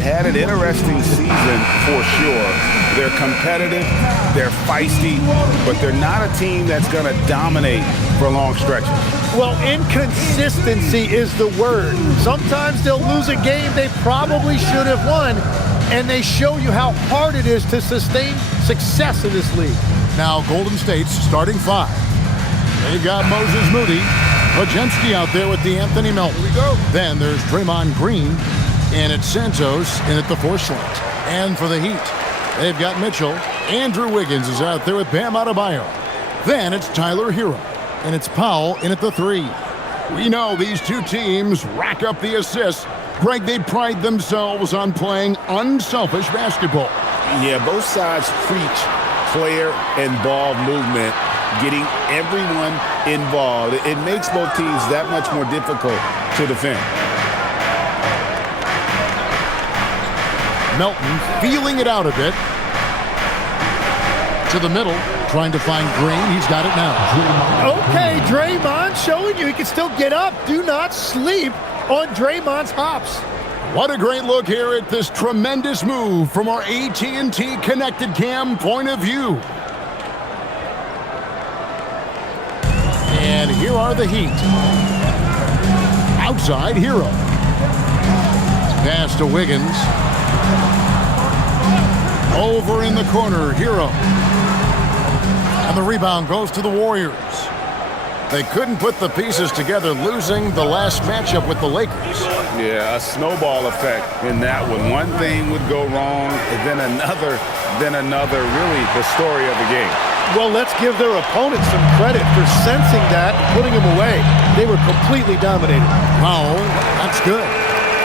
they've had an interesting season for sure. They're competitive, they're feisty, but they're not a team that's going to dominate for long stretches. Well, inconsistency is the word. Sometimes they'll lose a game they probably should have won, and they show you how hard it is to sustain success in this league. Now Golden State's starting five. They've got Moses Moody, Podziemski out there with DeAnthony Melton. Here we go. Then there's Draymond Green, and it's Santos in at the 4 slot. And for the Heat, they've got Mitchell. Andrew Wiggins is out there with Bam Adebayo. Then it's Tyler Hero, and it's Powell in at the 3. We know these two teams rack up the assists. Greg, they pride themselves on playing unselfish basketball. Yeah, both sides preach player and ball movement, getting everyone involved. It makes both teams that much more difficult to defend. Melton feeling it out a bit. To the middle, trying to find Green. He's got it now. Okay, Draymond showing you he can still get up. Do not sleep on Draymond's hops. What a great look here at this tremendous move from our AT&T Connected Cam point of view. And here are the Heat. Outside, Hero. Pass to Wiggins. Over in the corner, Hero. And the rebound goes to the Warriors. They couldn't put the pieces together, losing the last matchup with the Lakers. Yeah, a snowball effect in that one. One thing would go wrong, and then another. Really the story of the game. Well, let's give their opponents some credit for sensing that and putting them away. They were completely dominated. Powell, that's good.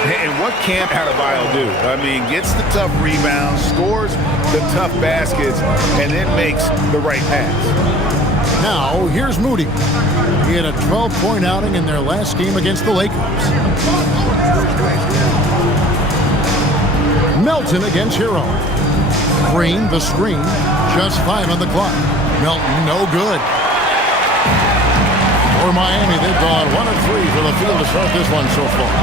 And what can't Adebayo do? I mean, gets the tough rebounds, scores the tough baskets, and then makes the right pass. Now, here's Moody. He had a 12-point outing in their last game against the Lakers. Melton against Hero. Green, the screen, just 5 on the clock. Melton, no good. For Miami, they've gone 1 of 3 for the field to start this one so far.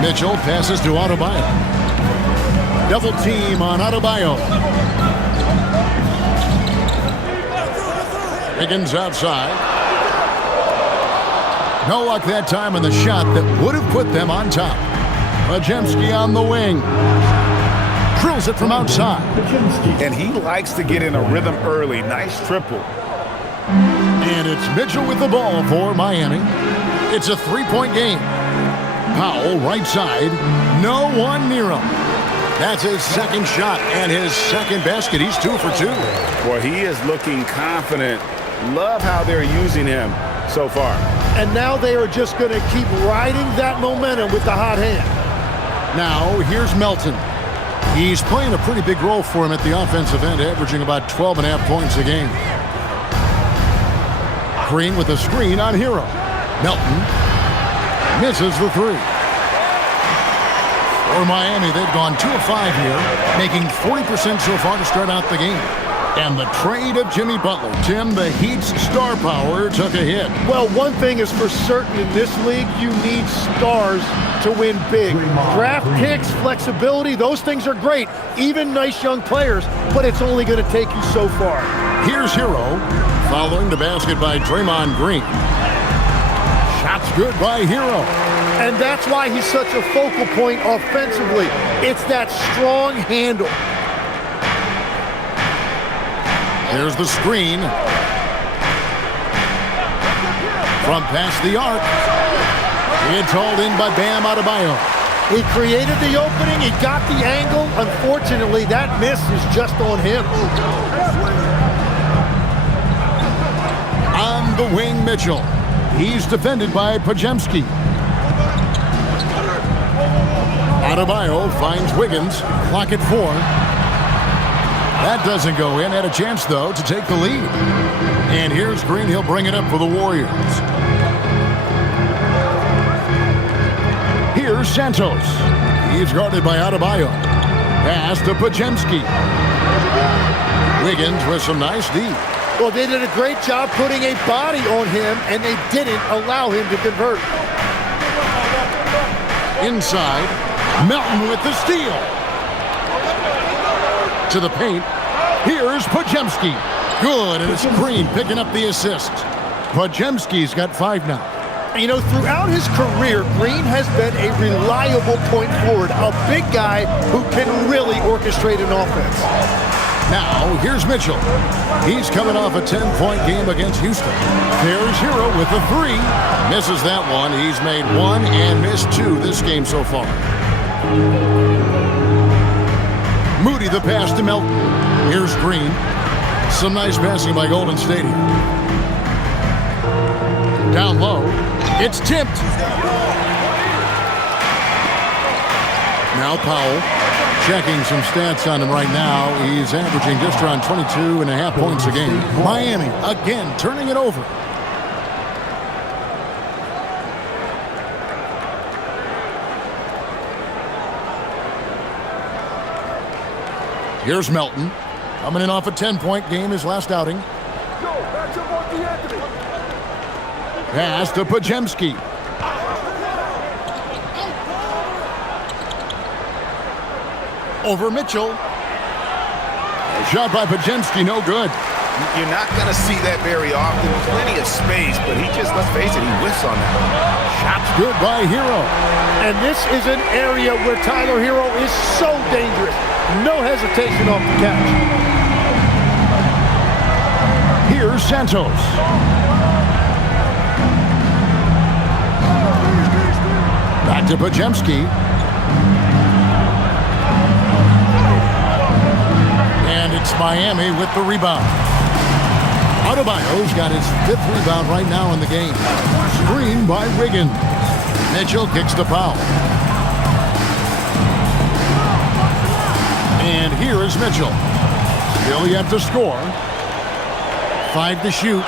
Mitchell passes to Adebayo. Double team on Adebayo. Wiggins outside. No luck that time in the shot that would have put them on top. Podziemski on the wing. Drills it from outside. And he likes to get in a rhythm early. Nice triple. And it's Mitchell with the ball for Miami. It's a 3-point game. Powell, right side. No one near him. That's his second shot and his second basket. He's 2 for 2. Well, he is looking confident. Love how they're using him so far. And now they are just going to keep riding that momentum with the hot hand. Now, here's Melton. He's playing a pretty big role for him at the offensive end, averaging about 12.5 points a game. Green with a screen on Hero. Melton misses the 3. For Miami, they've gone 2 of 5 here, making 40% so far to start out the game. And the trade of Jimmy Butler. Tim, the Heat's star power took a hit. Well, one thing is for certain in this league, you need stars to win big. Draft picks, flexibility, those things are great. Even nice young players, but it's only going to take you so far. Here's Hero, following the basket by Draymond Green. Shots good by Hero. And that's why he's such a focal point offensively. It's that strong handle. There's the screen. From past the arc. It's hauled in by Bam Adebayo. He created the opening. He got the angle. Unfortunately, that miss is just on him. On the wing, Mitchell. He's defended by Podziemski. Adebayo finds Wiggins. Clock at 4. That doesn't go in. Had a chance, though, to take the lead. And here's Green. He'll bring it up for the Warriors. Here's Santos. He's guarded by Adebayo. Pass to Podziemski. Wiggins with some nice D. Well, they did a great job putting a body on him, and they didn't allow him to convert. Inside, Melton with the steal. To the paint. Here's Podziemski. Good, and it's Green picking up the assist. Podziemski's got 5 now. You know, throughout his career, Green has been a reliable point forward, a big guy who can really orchestrate an offense. Now, here's Mitchell. He's coming off a 10-point game against Houston. There's Hero with the 3. Misses that one. He's made 1 and missed 2 this game so far. Moody the pass to Melton. Here's Green. Some nice passing by Golden State here. Down low. It's tipped. Now Powell checking some stats on him right now. He's averaging just around 22.5 points a game. Miami again turning it over. Here's Melton. Coming in off a 10-point game his last outing. Pass to Podziemski. Over Mitchell. Shot by Podziemski, no good. You're not going to see that very often. Plenty of space, but he just, let's face it, he whiffs on that. Shot's good by Hero. And this is an area where Tyler Hero is so dangerous. No hesitation off the catch. Here's Santos. Back to Podziemski. And it's Miami with the rebound. Adebayo's got his 5th rebound right now in the game. Screen by Wiggins. Mitchell kicks to Powell. And here is Mitchell. Still yet to score. 5 to shoot.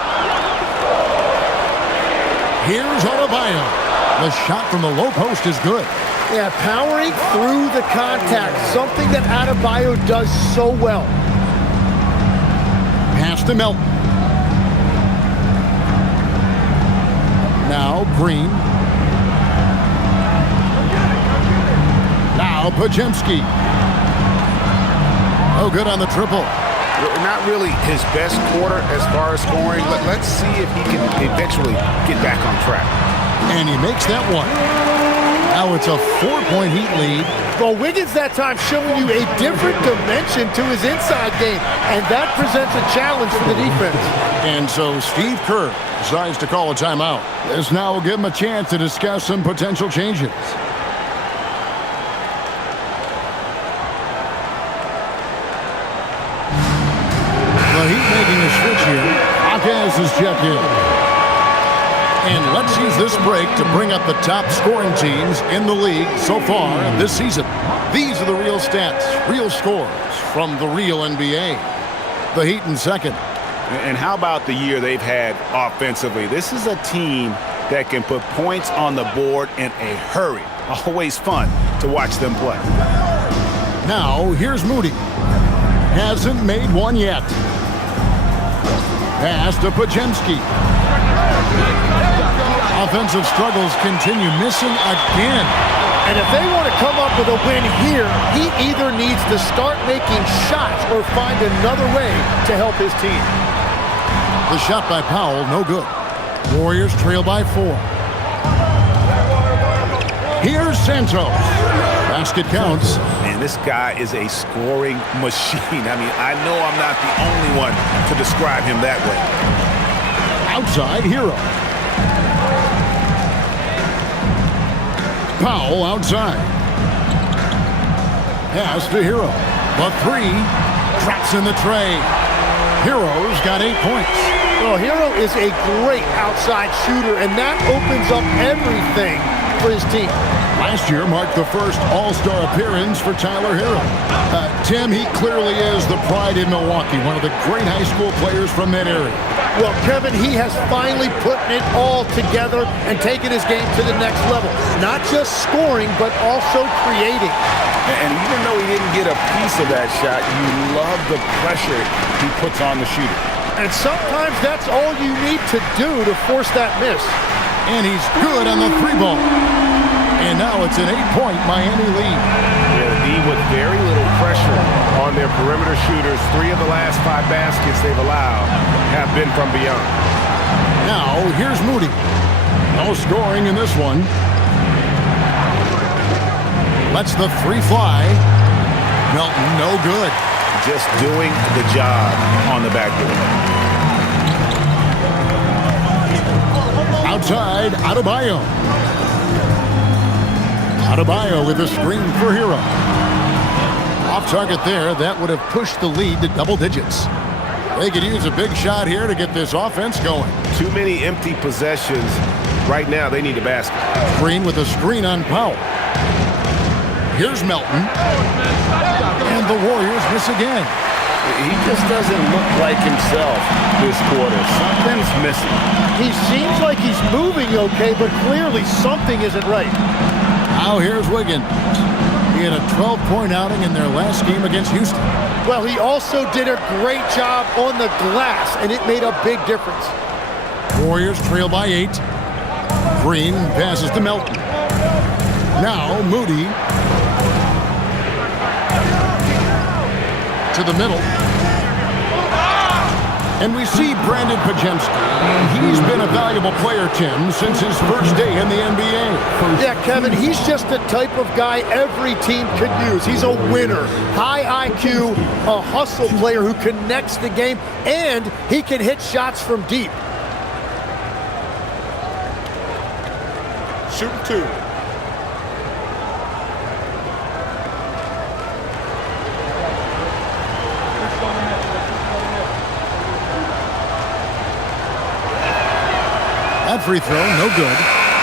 Here's Adebayo. The shot from the low post is good. Yeah, powering through the contact, something that Adebayo does so well. Pass to Melton. Now Green. Now Podziemski. Oh, good on the triple. Not really his best quarter as far as scoring, but let's see if he can eventually get back on track. And he makes that one. Now it's a 4-point Heat lead. Well, Wiggins that time showing you a different dimension to his inside game, and that presents a challenge for the defense. And so Steve Kerr decides to call a timeout. This now will give him a chance to discuss some potential changes. The Heat making a switch here. Hawkins is checked in. And let's use this break to bring up the top scoring teams in the league so far this season. These are the real stats, real scores from the real NBA. The Heat in second. And how about the year they've had offensively? This is a team that can put points on the board in a hurry. Always fun to watch them play. Now, here's Moody. Hasn't made one yet. Pass to Podziemski. Offensive struggles continue, missing again. And if they want to come up with a win here, he either needs to start making shots or find another way to help his team. The shot by Powell, no good. Warriors trail by 4. Here's Santos. Basket counts. And this guy is a scoring machine. I mean, I know I'm not the only one to describe him that way. Outside Hero. Powell outside. Pass to Hero. The 3 drops in the tray. Hero's got 8 points. Well, Hero is a great outside shooter, and that opens up everything for his team. Last year marked the first All-Star appearance for Tyler Hero. Tim, he clearly is the pride in Milwaukee, one of the great high school players from that area. Well, Kevin, he has finally put it all together and taken his game to the next level. Not just scoring, but also creating. And even though he didn't get a piece of that shot, you love the pressure he puts on the shooter. And sometimes that's all you need to do to force that miss. And he's good on the 3 ball. And now it's an 8-point Miami lead. Yeah, the D with very little pressure on their perimeter shooters. 3 of the last 5 baskets they've allowed have been from beyond. Now, here's Moody. No scoring in this one. Lets the 3 fly. Melton, no good. Just doing the job on the backboard. Outside, Adebayo. Adebayo with a screen for Hero. Off target there. That would have pushed the lead to double digits. They could use a big shot here to get this offense going. Too many empty possessions. Right now, they need a basket. Green with a screen on Powell. Here's Melton. And the Warriors miss again. He just doesn't look like himself this quarter. Something's missing. He seems like he's moving okay, but clearly something isn't right. Now here's Wiggins. He had a 12-point outing in their last game against Houston. Well, he also did a great job on the glass, and it made a big difference. Warriors trail by 8. Green passes to Melton. Now Moody. To the middle. And we see Brandon Pajemski. He's been a valuable player, Tim, since his first day in the NBA. Yeah, Kevin, he's just the type of guy every team could use. He's a winner, high IQ, a hustle player who connects the game, and he can hit shots from deep. Shooting 2. That free throw, no good.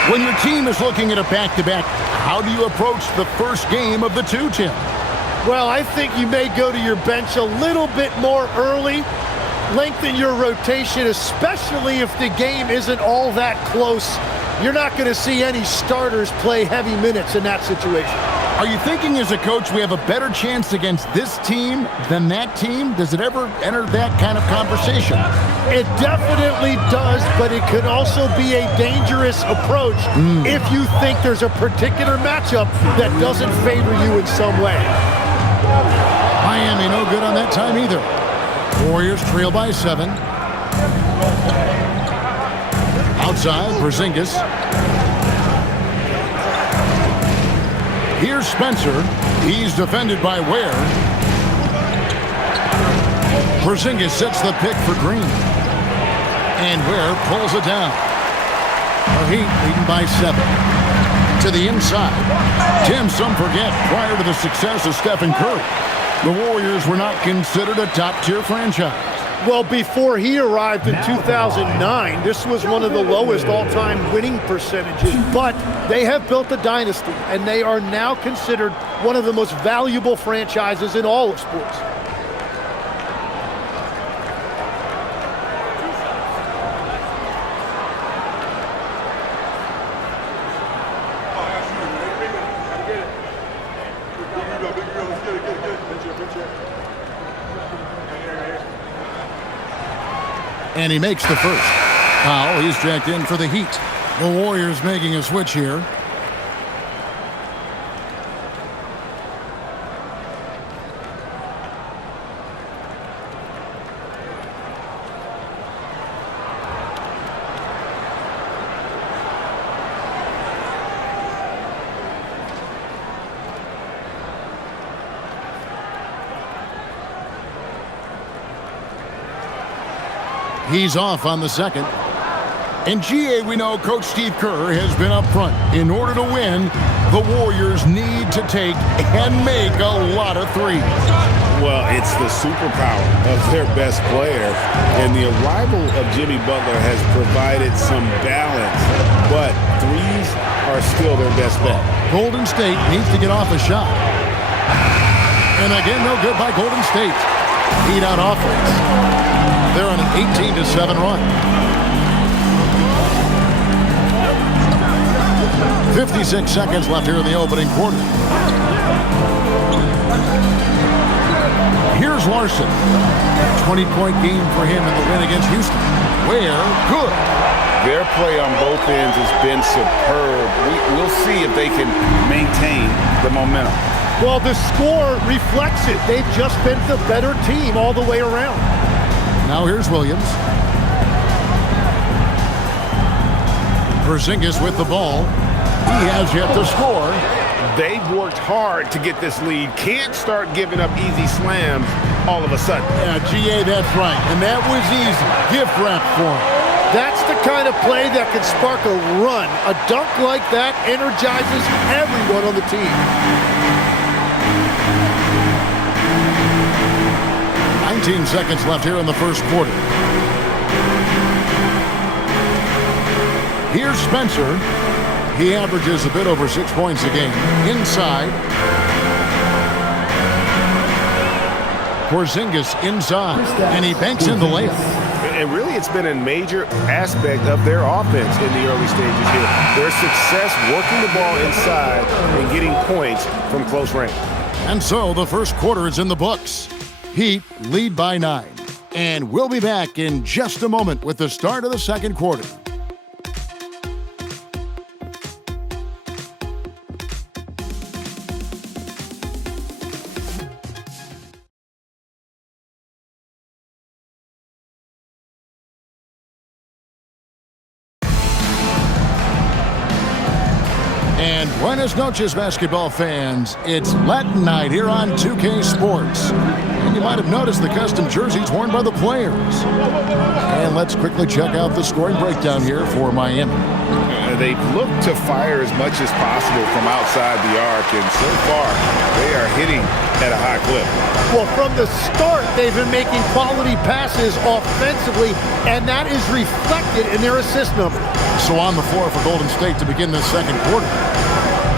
When your team is looking at a back-to-back, how do you approach the first game of the 2, Tim? Well, I think you may go to your bench a little bit more early, lengthen your rotation, especially if the game isn't all that close. You're not going to see any starters play heavy minutes in that situation. Are you thinking as a coach we have a better chance against this team than that team? Does it ever enter that kind of conversation? It definitely does, but it could also be a dangerous approach if you think there's a particular matchup that doesn't favor you in some way. Miami no good on that time either. Warriors trail by 7. Outside, Porzingis. Here's Spencer. He's defended by Ware. Porzingis sets the pick for Green. And Ware pulls it down. The Heat leading by 7. To the inside. Tim, some forget, prior to the success of Stephen Curry, the Warriors were not considered a top-tier franchise. Well, before he arrived in 2009, this was one of the lowest all-time winning percentages. But they have built a dynasty, and they are now considered one of the most valuable franchises in all of sports. And he makes the first. Powell, he's jacked in for the Heat. The Warriors making a switch here. He's off on the second. In GA, we know Coach Steve Kerr has been up front. In order to win, the Warriors need to take and make a lot of threes. Well, it's the superpower of their best player, and the arrival of Jimmy Butler has provided some balance, but threes are still their best bet. Golden State needs to get off a shot. And again, no good by Golden State. Heat out offense. They're on an 18-7 run. 56 seconds left here in the opening quarter. Here's Larson. 20-point game for him in the win against Houston. Where? Good. Their play on both ends has been superb. We'll see if they can maintain the momentum. Well, the score reflects it. They've just been the better team all the way around. Now here's Williams. Porzingis with the ball. He has yet to score. They've worked hard to get this lead. Can't start giving up easy slams all of a sudden. Yeah, GA, that's right. And that was easy. Gift wrap for him. That's the kind of play that can spark a run. A dunk like that energizes everyone on the team. 19 seconds left here in the first quarter. Here's Spencer. He averages a bit over 6 points a game. Inside. Porzingis inside. And he banks in the layup. And really, it's been a major aspect of their offense in the early stages here. Their success working the ball inside and getting points from close range. And so the first quarter is in the books. Heat lead by 9. And we'll be back in just a moment with the start of the second quarter. And buenas noches, basketball fans. It's Latin night here on 2K Sports. And you might have noticed the custom jerseys worn by the players. And let's quickly check out the scoring breakdown here for Miami. They've looked to fire as much as possible from outside the arc, and so far, they are hitting at a high clip. Well, from the start, they've been making quality passes offensively, and that is reflected in their assist number. So on the floor for Golden State to begin this second quarter.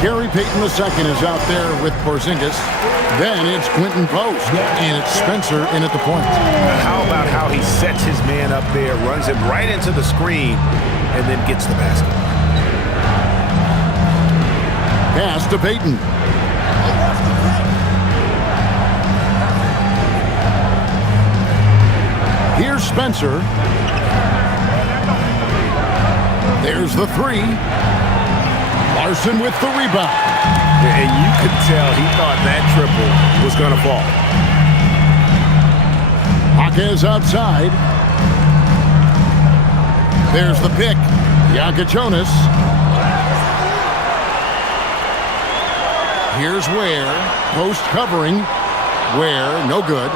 Gary Payton II is out there with Porzingis. Then it's Quentin Post, and it's Spencer in at the point. How about how he sets his man up there, runs him right into the screen, and then gets the basket. Pass to Payton. Here's Spencer. There's the three. Larson with the rebound. And you could tell he thought that triple was going to fall. Jaquez outside. There's the pick. Jonas. Here's Ware. Post covering. Ware, no good.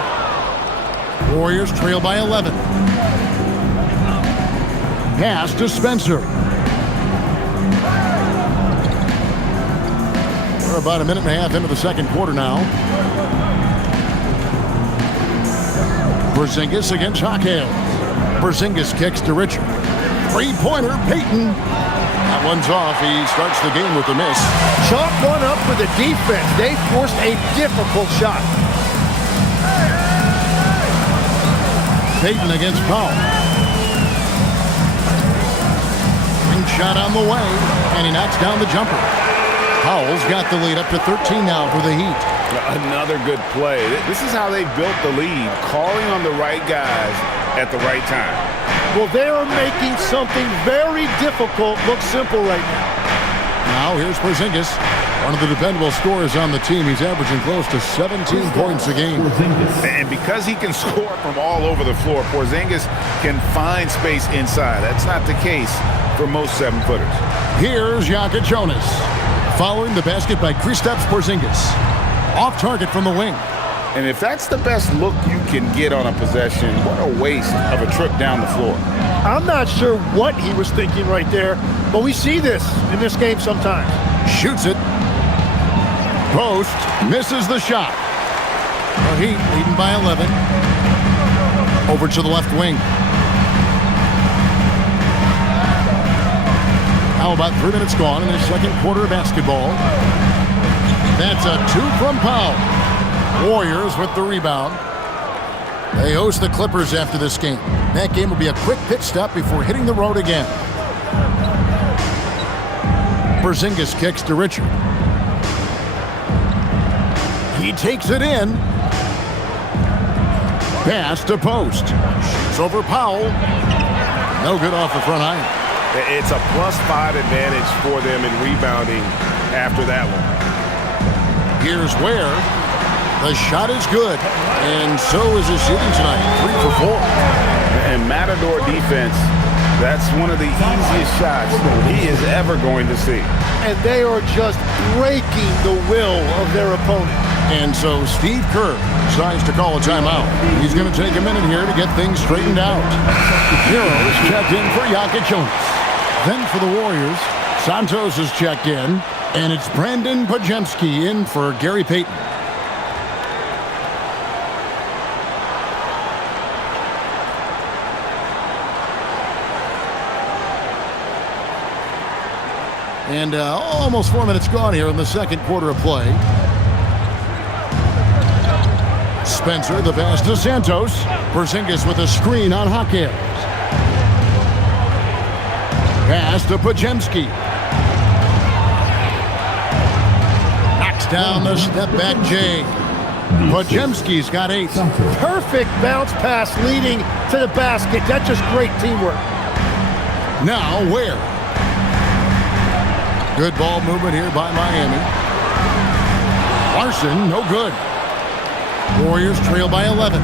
Warriors trail by 11. Pass to Spencer. We're about a minute and a half into the second quarter now. Porzingis against Jaquez. Porzingis kicks to Richard. Three-pointer, Payton. That one's off. He starts the game with a miss. Chalk one up for the defense. They forced a difficult shot. Payton against Powell. Ring shot on the way, and he knocks down the jumper. Powell's got the lead up to 13 now for the Heat. Another good play. This is how they built the lead, calling on the right guys at the right time. Well, they are making something very difficult look simple right now. Now here's Porzingis, one of the dependable scorers on the team. He's averaging close to 17 points a game. And because he can score from all over the floor, Porzingis can find space inside. That's not the case for most 7-footers. Here's Jonas, following the basket by Kristaps Porzingis. Off target from the wing. And if that's the best look you can get on a possession, what a waste of a trip down the floor. I'm not sure what he was thinking right there, but we see this in this game sometimes. Shoots it. Post misses the shot. The Heat leading by 11. Over to the left wing. How about 3 minutes gone in the second quarter of basketball? That's a 2 from Powell. Warriors with the rebound. They host the Clippers after this game. That game will be a quick pit stop before hitting the road again. Porzingis kicks to Richard. He takes it in. Pass to Post. Shoots over Powell. No good off the front iron. It's a +5 advantage for them in rebounding after that one. Here's where the shot is good, and so is his shooting tonight, 3 for 4. And Matador defense, that's one of the easiest shots he is ever going to see. And they are just breaking the will of their opponent. And so Steve Kerr decides to call a timeout. He's going to take a minute here to get things straightened out. Heroes checked in for Jokic Jonas. Then for the Warriors, Santos is checked in, and it's Brandon Podziemski in for Gary Payton. And almost 4 minutes gone here in the second quarter of play. Spencer, the pass to Santos. Porzingis with a screen on Hawkins. Pass to Podziemski. Knocks down the step-back J. Podziemski's got 8. Perfect bounce pass leading to the basket. That's just great teamwork. Now Ware. Good ball movement here by Miami. Larson, no good. Warriors trail by 11.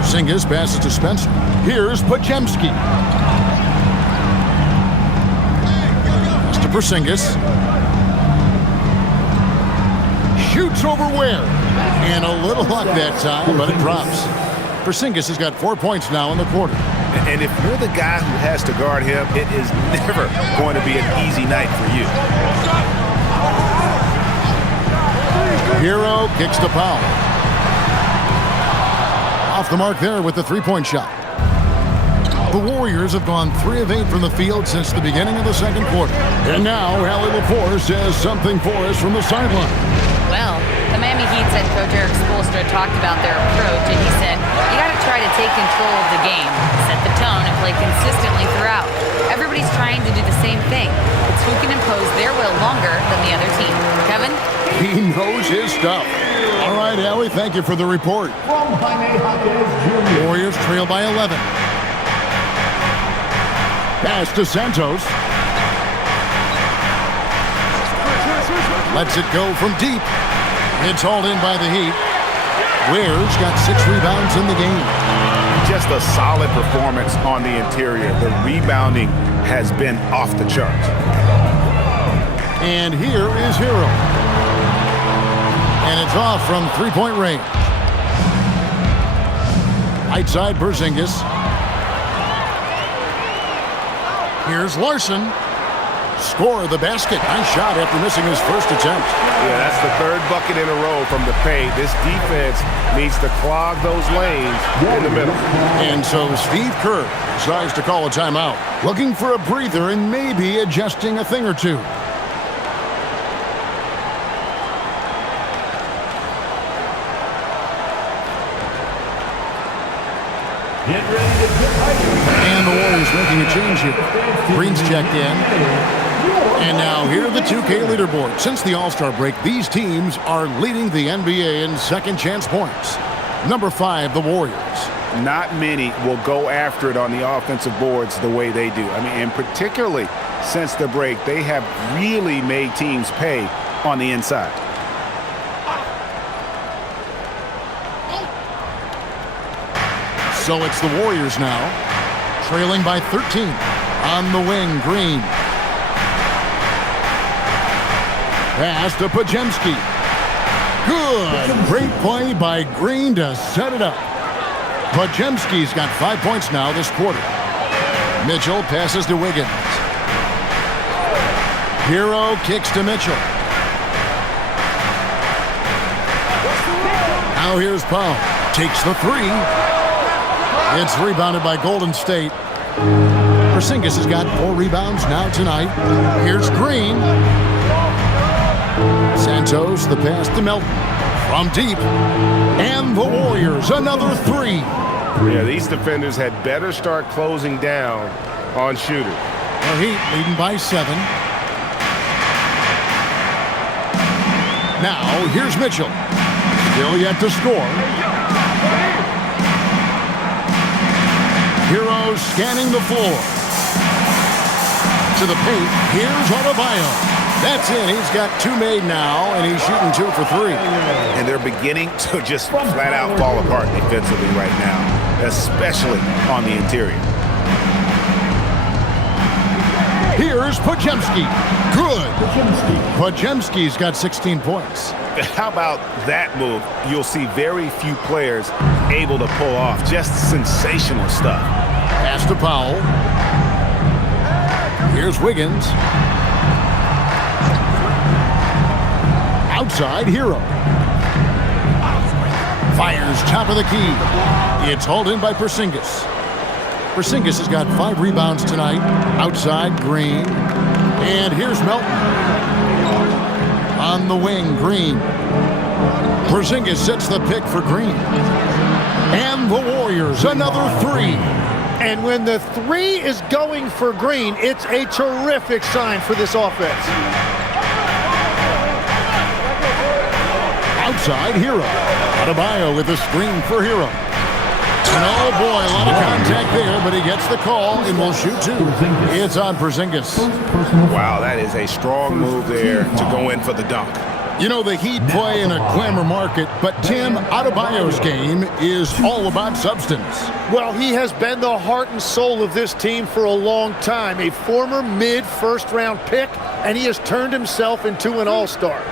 Porzingis passes to Spencer. Here's Podziemski. Pass to Porzingis. Shoots over Ware. And a little luck that time, but it drops. Porzingis has got 4 points now in the quarter. And if you're the guy who has to guard him, it is never going to be an easy night for you. Hero kicks to Powell. Off the mark there with the three-point shot. The Warriors have gone 3 of 8 from the field since the beginning of the second quarter. And now Allie LaForce says something for us from the sideline. Well, the Miami Heat's head coach Eric Spoelstra talked about their approach, and he said, you got to try to take control of the game, set the tone, and play consistently throughout. Everybody's trying to do the same thing. It's who can impose their will longer than the other team. Kevin? He knows his stuff. All right, Allie, thank you for the report. Warriors trail by 11. Pass to Santos. Lets it go from deep. It's hauled in by the Heat. Ware's got 6 rebounds in the game. Just a solid performance on the interior. The rebounding has been off the charts. And here is Hero. And it's off from three-point range. Right side, Porzingis. Here's Larson. Score the basket. Nice shot after missing his first attempt. Yeah, that's the 3rd bucket in a row from the paint. This defense needs to clog those lanes in the middle. And so Steve Kerr decides to call a timeout, looking for a breather and maybe adjusting a thing or two. And the Warriors making a change here. Green's checked in. And now here are the 2K leaderboard. Since the All-Star break, these teams are leading the NBA in second chance points. Number 5, the Warriors. Not many will go after it on the offensive boards the way they do. I mean, and particularly since the break, they have really made teams pay on the inside. So it's the Warriors now, trailing by 13. On the wing, Green. Pass to Podziemski. Good. Great play by Green to set it up. Podziemski's got 5 points now this quarter. Mitchell passes to Wiggins. Hero kicks to Mitchell. Now here's Powell. Takes the 3. It's rebounded by Golden State. Porzingis has got 4 rebounds now tonight. Here's Green. Santos, the pass to Melton. From deep. And the Warriors, another 3. Yeah, these defenders had better start closing down on shooters. The Heat leading by 7. Now, here's Mitchell. Still yet to score. scanning the floor. To the paint, here's Adebayo. That's it. He's got 2 made now, and he's shooting 2 for 3. And they're beginning to just flat out fall apart defensively right now, especially on the interior. Here's Podziemski. Good. Podziemski's got 16 points. How about that move? You'll see very few players able to pull off just sensational stuff. Pass to Powell. Here's Wiggins. Outside, Hero. Fires top of the key. It's hauled in by Porzingis. Porzingis has got 5 rebounds tonight. Outside, Green. And here's Melton. On the wing, Green. Porzingis sets the pick for Green. And the Warriors, another 3. And when the 3 is going for Green, it's a terrific sign for this offense. Outside, Hero. Adebayo with a screen for Hero. And oh boy, a lot of contact there, but he gets the call and will shoot 2. It's on Porzingis. Wow, that is a strong move there to go in for the dunk. You know, the Heat play in a glamour market, but Tim, Adebayo's game is all about substance. Well, he has been the heart and soul of this team for a long time. A former mid-first-round pick, and he has turned himself into an all-star.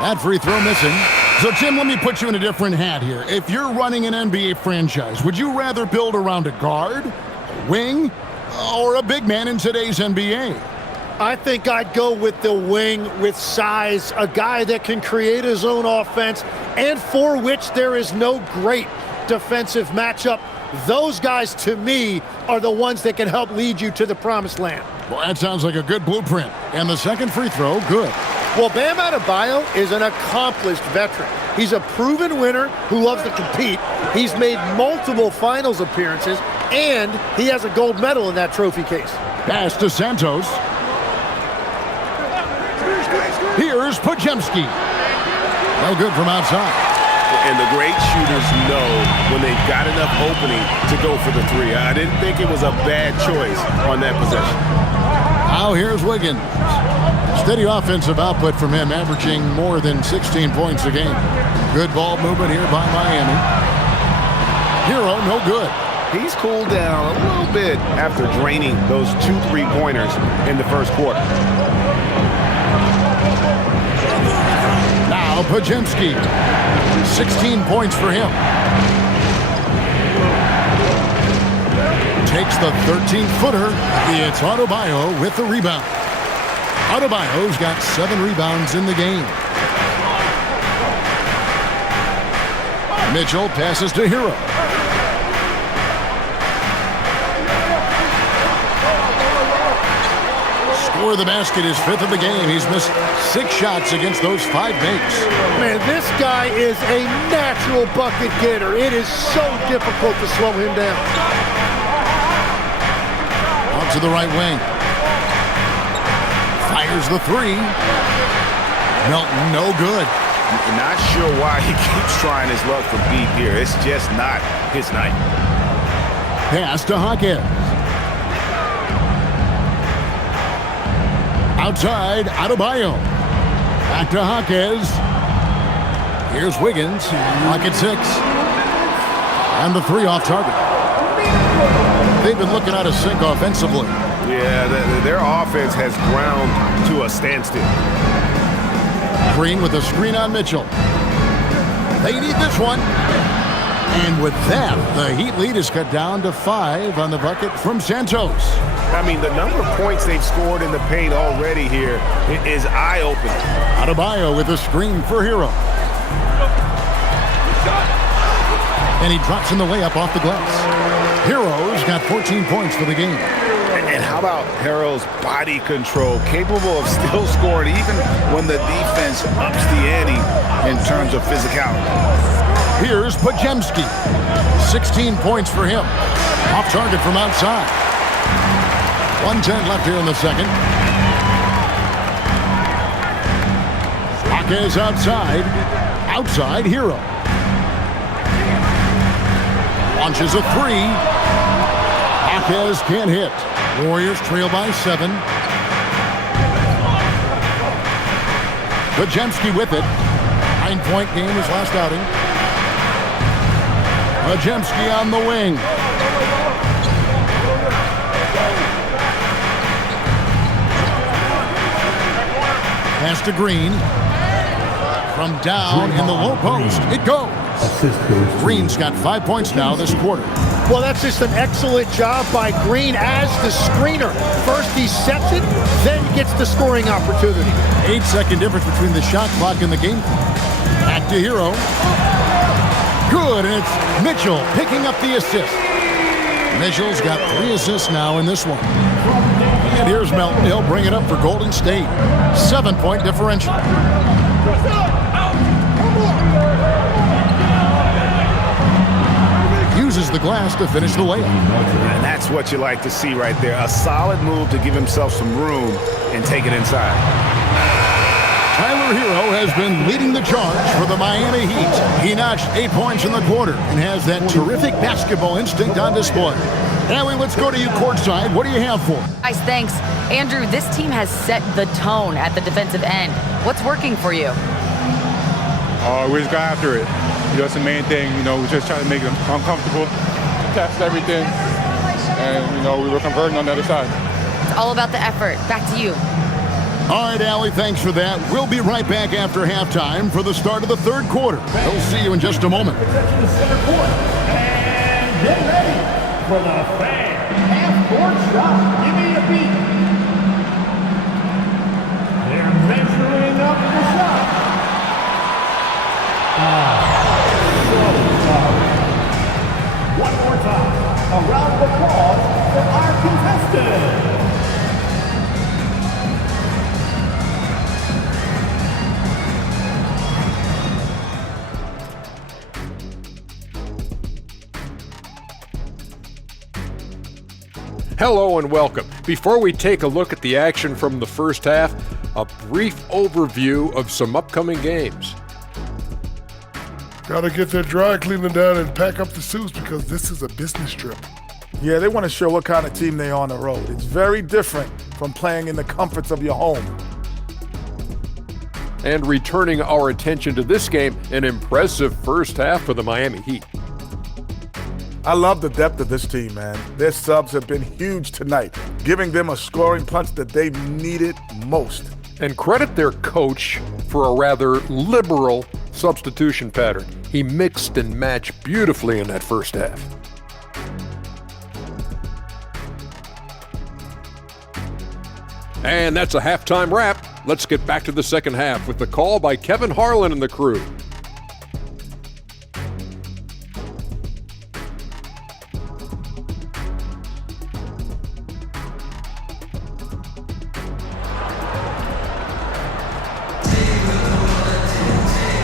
That free throw missing. So, Tim, let me put you in a different hat here. If you're running an NBA franchise, would you rather build around a guard, a wing, or a big man in today's NBA? I think I'd go with the wing with size, a guy that can create his own offense and for which there is no great defensive matchup. Those guys, to me, are the ones that can help lead you to the promised land. Well, that sounds like a good blueprint. And the second free throw, good. Well, Bam Adebayo is an accomplished veteran. He's a proven winner who loves to compete. He's made multiple finals appearances, and he has a gold medal in that trophy case. Pass to Santos. Here's Podziemski. No good from outside. And the great shooters know when they've got enough opening to go for the 3. I didn't think it was a bad choice on that possession. Now here's Wiggins. Steady offensive output from him, averaging more than 16 points a game. Good ball movement here by Miami. Hero, no good. He's cooled down a little bit after draining those 2 3-pointers in the first quarter. Now Podziemski. 16 points for him. Takes the 13-footer. It's Adebayo with the rebound. Adebayo's got 7 rebounds in the game. Mitchell passes to Hero. Score the basket, his 5th of the game. He's missed 6 shots against those 5 makes. Man, this guy is a natural bucket getter. It is so difficult to slow him down. Out to the right wing. Fires the 3. Melton, no good. Not sure why he keeps trying his luck from deep here. It's just not his night. Pass to Hawkins. Outside, Adebayo. Back to Hawkins. Here's Wiggins. Clock at 6. And the 3 off target. They've been looking out of sync offensively. Yeah, their offense has ground to a standstill. Green with a screen on Mitchell. They need this one. And with that, the Heat lead is cut down to 5 on the bucket from Santos. I mean, the number of points they've scored in the paint already here is eye-opening. Adebayo with a screen for Hero. And he drops in the layup off the glass. Hero's got 14 points for the game. And how about Hero's body control, capable of still scoring even when the defense ups the ante in terms of physicality. Here's Podziemski. 16 points for him. Off target from outside. 1:10 left here in the second. Is outside. Outside Hero. Launches a three. Jaquez can't hit. Warriors trail by 7. Bajemski with it. 9-point game his last outing. Bajemski on the wing. Pass to Green. From down in the low post, it goes. Green's got 5 points now this quarter. Well, that's just an excellent job by Green as the screener. First he sets it, then gets the scoring opportunity. 8-second difference between the shot clock and the game clock. Back to Hero. Good, and it's Mitchell picking up the assist. Mitchell's got 3 assists now in this one. And here's Melton. He'll bring it up for Golden State. 7-point differential. Uses the glass to finish the layup. And that's what you like to see right there. A solid move to give himself some room and take it inside. Tyler Hero has been leading the charge for the Miami Heat. He notched 8 points in the quarter and has that terrific basketball instinct on display. Ellie, let's go to you courtside. What do you have for? Guys, thanks. Andrew, this team has set the tone at the defensive end. What's working for you? We just got after it. That's the main thing. We just try to make them uncomfortable, test everything, and, we were converting on the other side. It's all about the effort. Back to you. All right, Allie, thanks for that. We'll be right back after halftime for the start of the third quarter. We'll see you in just a moment. And get ready for the fan half-court shot. Give me a beat. They're measuring up the shot. One more time. A round of applause for our contestants. Hello and welcome. Before we take a look at the action from the first half, a brief overview of some upcoming games. Got to get their dry cleaning done and pack up the suits because this is a business trip. Yeah, they want to show what kind of team they are on the road. It's very different from playing in the comforts of your home. And returning our attention to this game, an impressive first half for the Miami Heat. I love the depth of this team, man. Their subs have been huge tonight, giving them a scoring punch that they've needed most. And credit their coach for a rather liberal substitution pattern. He mixed and matched beautifully in that first half. And that's a halftime wrap. Let's get back to the second half with the call by Kevin Harlan and the crew.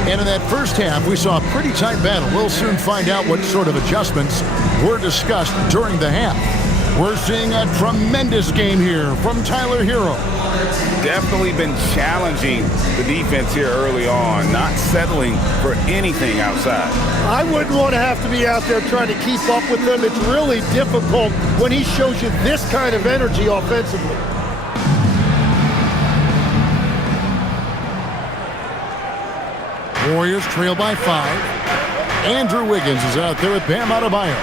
And in that first half, we saw a pretty tight battle. We'll soon find out what sort of adjustments were discussed during the half. We're seeing a tremendous game here from Tyler Hero. Definitely been challenging the defense here early on, not settling for anything outside. I wouldn't want to have to be out there trying to keep up with them. It's really difficult when he shows you this kind of energy offensively. Warriors trail by 5. Andrew Wiggins is out there with Bam Adebayo.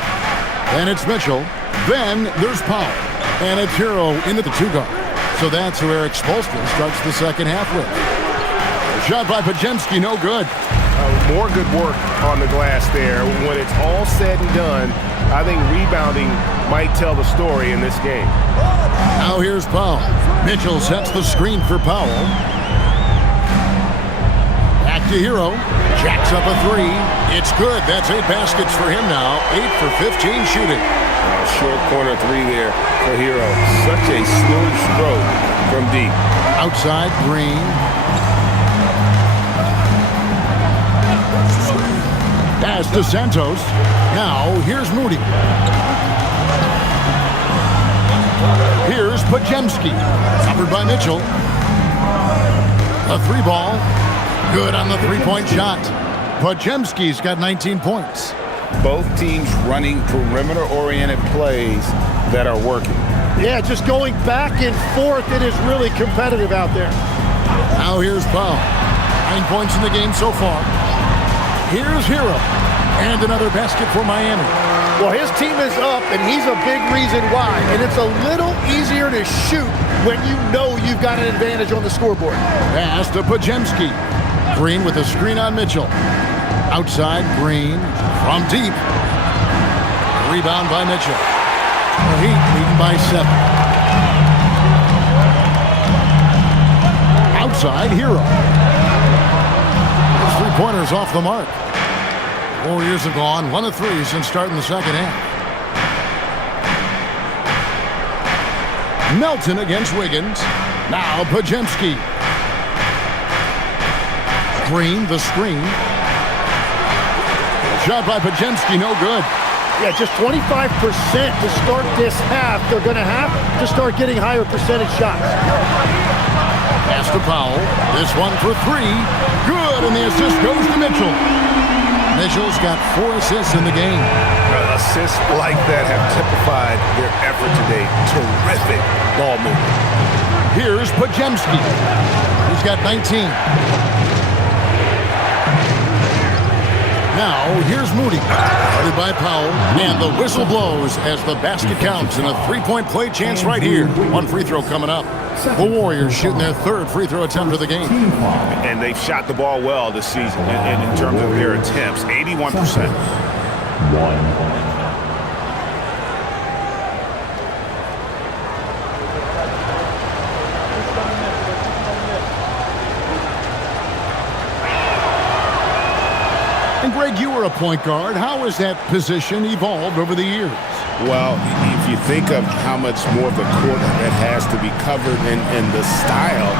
Then it's Mitchell. Then there's Powell. And it's Hero into the 2-guard. So that's who Eric Spoelstra starts the second half with. Shot by Bajemski, no good. More good work on the glass there. When it's all said and done, I think rebounding might tell the story in this game. Now here's Powell. Mitchell sets the screen for Powell. Back to Hero. Jacks up a 3. It's good. That's 8 baskets for him now. 8 for 15 shooting. Short corner 3 there for Hero. Such a smooth stroke from deep. Outside Green. Pass to Santos. Now here's Moody. Here's Pajemski. Covered by Mitchell. A 3-ball. Good on the 3-point shot. Pajemski's got 19 points. Both teams running perimeter-oriented plays that are working. Yeah, just going back and forth. It is really competitive out there. Now here's Powell. 9 points in the game so far. Here's Hero. And another basket for Miami. Well, his team is up, and he's a big reason why. And it's a little easier to shoot when you know you've got an advantage on the scoreboard. Pass to Pajemski. Green with a screen on Mitchell. Outside, Green from deep. Rebound by Mitchell. The Heat leading by 7. Outside, Hero. His 3-pointers off the mark. Warriors have gone 1 of 3 since starting the second half. Melton against Wiggins. Now Pajemski. Green, the screen. Shot by Pajemski, no good. Yeah, just 25% to start this half. They're going to have to start getting higher percentage shots. Pass to Powell. This one for 3. Good, and the assist goes to Mitchell. Mitchell's got 4 assists in the game. Assists like that have typified their effort today. Terrific ball movement. Here's Pajemski. He's got 19. Now, here's Moody. Guarded by Powell. And the whistle blows as the basket counts. And a 3-point play chance right here. 1 free throw coming up. The Warriors shooting their 3rd free throw attempt of the game. And they've shot the ball well this season in terms of their attempts. 81%. And Greg, you were a point guard. How has that position evolved over the years? Well, if you think of how much more of the court that has to be covered and the style,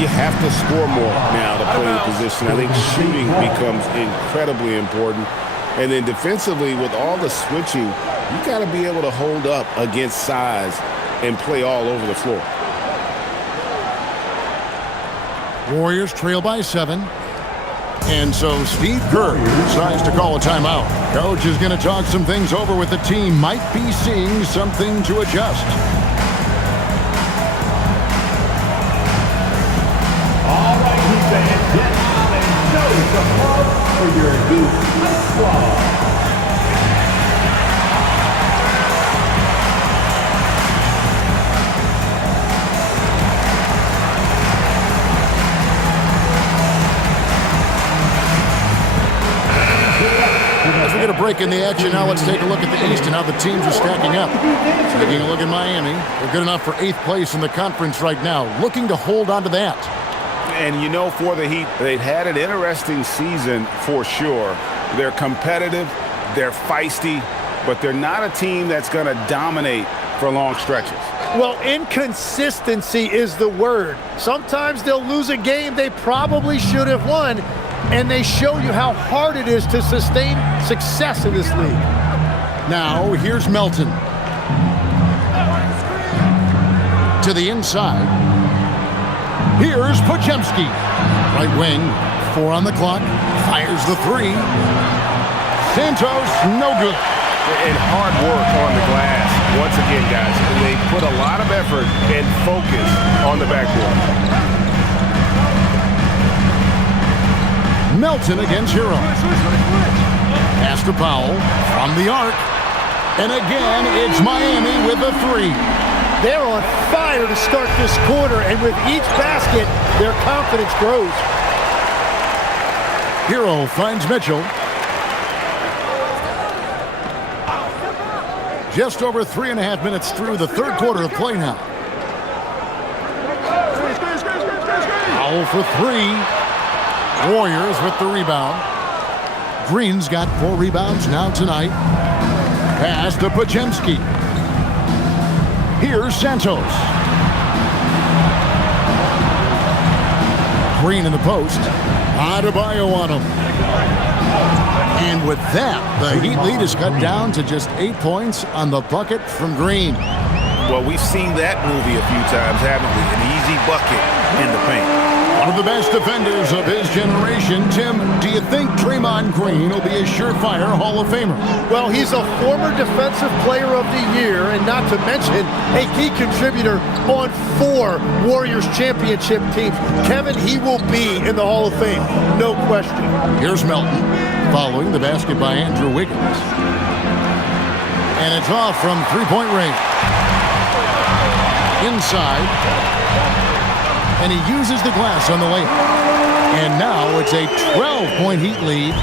you have to score more now to play the position. I think shooting becomes incredibly important. And then defensively, with all the switching, you got to be able to hold up against size and play all over the floor. Warriors trail by 7. And so Steve Kerr decides to call a timeout. Coach is going to talk some things over with the team. Might be seeing something to adjust. All right, he's fans, get out and show some love for your Heat squad. As we get a break in the action, now let's take a look at the East and how the teams are stacking up. Taking a look at Miami. They're good enough for 8th place in the conference right now, looking to hold on to that. And you know, for the Heat, they've had an interesting season for sure. They're competitive, they're feisty, but they're not a team that's going to dominate for long stretches. Well, inconsistency is the word. Sometimes they'll lose a game they probably should have won, and they show you how hard it is to sustain success in this league. Now, here's Melton. To the inside. Here's Pajemski. Right wing, 4 on the clock. Fires the 3. Santos, no good. And hard work on the glass. Once again, guys, they put a lot of effort and focus on the backboard. Melton against Hero. Pass to Powell from the arc. And again, it's Miami with a 3. They're on fire to start this quarter, and with each basket, their confidence grows. Hero finds Mitchell. Just over 3.5 minutes through the 3rd quarter of play now. Powell for 3. Warriors with the rebound. Green's got 4 rebounds now tonight. Pass to Pajemski. Here's Santos. Green in the post. Adebayo on him. And with that, the Heat lead is cut down to just 8 points on the bucket from Green. Well, we've seen that movie a few times, haven't we? An easy bucket in the paint. One of the best defenders of his generation. Tim, do you think Draymond Green will be a surefire Hall of Famer? Well, he's a former Defensive Player of the Year, and not to mention a key contributor on 4 Warriors championship teams. Kevin, he will be in the Hall of Fame, no question. Here's Melton, following the basket by Andrew Wiggins. And it's off from three-point range. Inside. And he uses the glass on the layup. And now it's a 12-point Heat lead.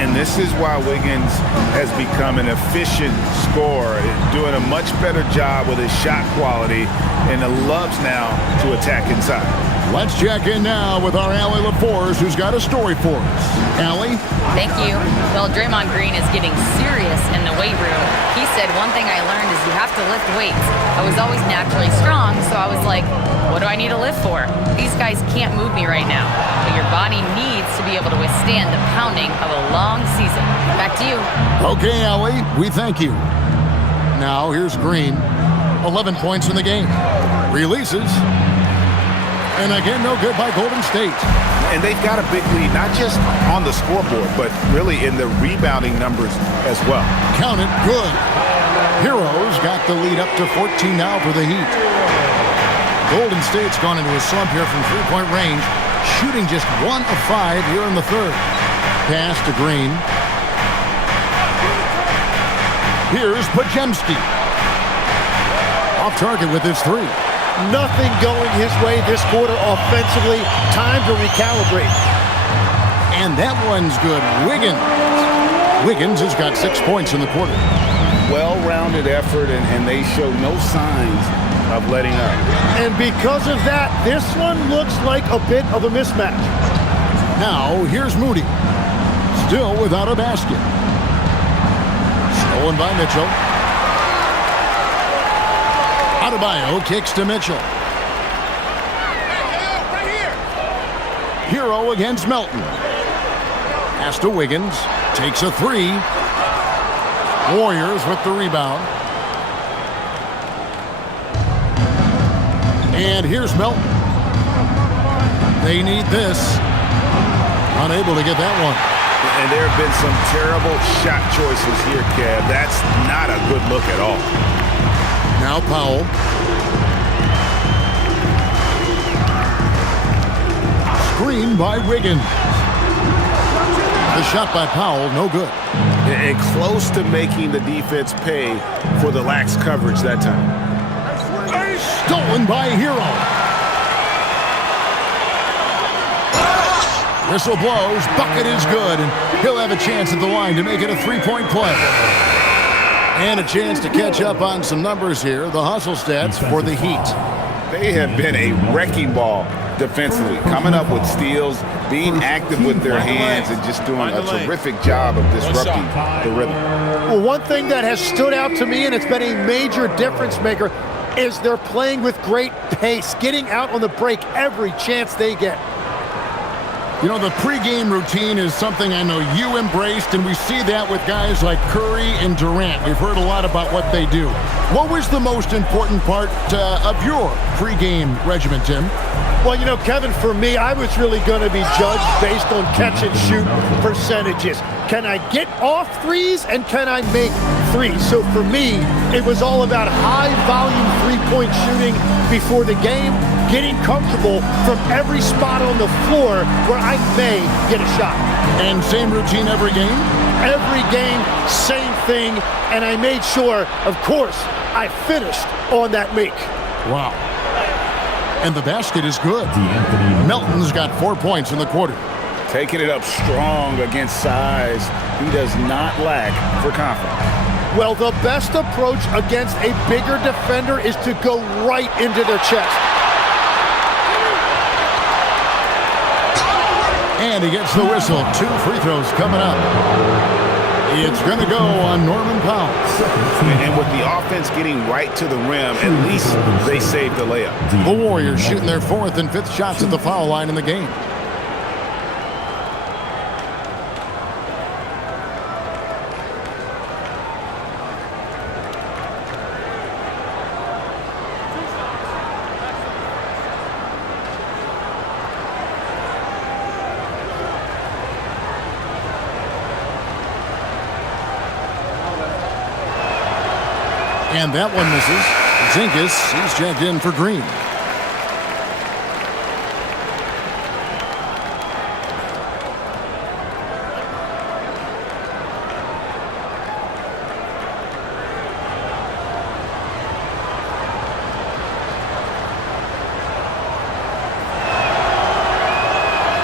And this is why Wiggins has become an efficient scorer, doing a much better job with his shot quality, and loves now to attack inside. Let's check in now with our Allie LaForce, who's got a story for us. Allie? Thank you. Well, Draymond Green is getting serious in the weight room. He said, one thing I learned is you have to lift weights. I was always naturally strong, so I was like, what do I need to lift for? These guys can't move me right now. But your body needs to be able to withstand the pounding of a long season. Back to you. Okay, Allie, we thank you. Now, here's Green. 11 points in the game. Releases. And again, no good by Golden State. And they've got a big lead, not just on the scoreboard, but really in the rebounding numbers as well. Count it, good. Heroes got the lead up to 14 now for the Heat. Golden State's gone into a slump here from three-point range, shooting just 1 of 5 here in the third. Pass to Green. Here's Podziemski. Off target with his 3. Nothing going his way this quarter offensively. Time to recalibrate. And that one's good. Wiggins has got 6 points in the quarter. Well-rounded effort, and they show no signs of letting up. And because of that, this one looks like a bit of a mismatch. Now, here's Moody. Still without a basket. Stolen by Mitchell. Adebayo kicks to Mitchell. Hero against Melton. Pass to Wiggins. Takes a 3. Warriors with the rebound. And here's Melton. They need this. Unable to get that one. And there have been some terrible shot choices here, Kev. That's not a good look at all. Now Powell. Screen by Wiggins. The shot by Powell, no good. And close to making the defense pay for the lax coverage that time. Stolen by Hero. Whistle blows, bucket is good, and he'll have a chance at the line to make it a 3-point play. And a chance to catch up on some numbers here, the hustle stats for the Heat. They have been a wrecking ball defensively, coming up with steals, being active with their hands, and just doing a terrific job of disrupting the rhythm. Well, one thing that has stood out to me, and it's been a major difference maker, is they're playing with great pace, getting out on the break every chance they get. You know, the pregame routine is something I know you embraced, and we see that with guys like Curry and Durant. We've heard a lot about what they do. What was the most important part of your pregame regimen, Tim? Well, you know, Kevin, for me, I was really going to be judged based on catch-and-shoot percentages. Can I get off threes, and can I make threes? So for me, it was all about high-volume three-point shooting before the game, getting comfortable from every spot on the floor where I may get a shot. And same routine every game? Every game, same thing, and I made sure, of course, I finished on that make. Wow. And the basket is good. Melton's got 4 points in the quarter. Taking it up strong against size. He does not lack for confidence. Well, the best approach against a bigger defender is to go right into their chest. And he gets the whistle. 2 free throws coming up. It's going to go on Norman Powell. And with the offense getting right to the rim, at least they saved the layup. The Warriors shooting their 4th and 5th shots at the foul line in the game. And that one misses. Zinkus, he's checked in for Green.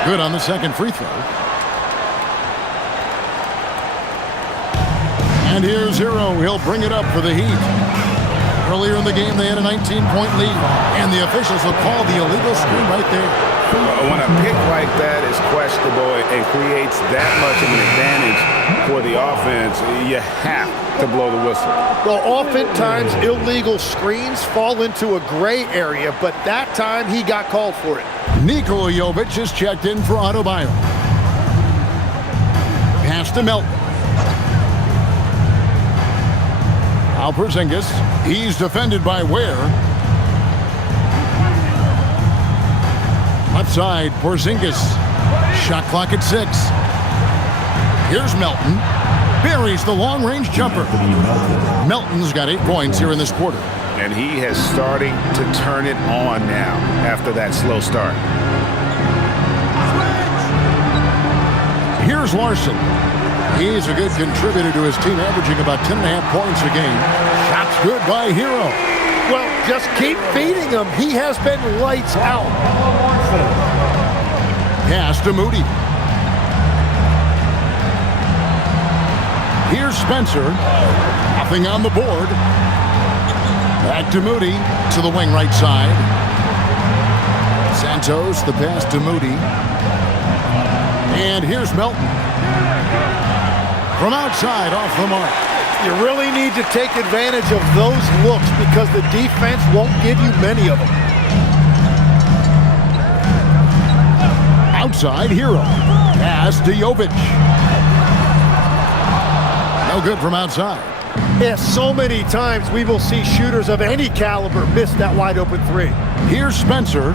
Good on the second free throw. And here's Hero. He'll bring it up for the Heat. Earlier in the game, they had a 19-point lead, and the officials will call the illegal screen right there. When a pick like that is questionable and creates that much of an advantage for the offense, you have to blow the whistle. Well, oftentimes illegal screens fall into a gray area, but that time he got called for it. Nikola Jovic is checked in for Adebayo. Pass to Melton. Now Porzingis. He's defended by Ware. Left side, Porzingis. Shot clock at 6. Here's Melton. Buries the long-range jumper. Melton's got 8 points here in this quarter. And he has starting to turn it on now after that slow start. Here's Larson. He's a good contributor to his team, averaging about 10.5 points a game. Shots good by Hero. Well, just keep feeding him. He has been lights out. Pass to Moody. Here's Spencer. Nothing on the board. Back to Moody, to the wing right side. Santos, the pass to Moody. And here's Melton. From outside, off the mark. You really need to take advantage of those looks because the defense won't give you many of them. Outside, Hero. Pass to Jovic. No good from outside. Yeah, so many times we will see shooters of any caliber miss that wide open three. Here's Spencer.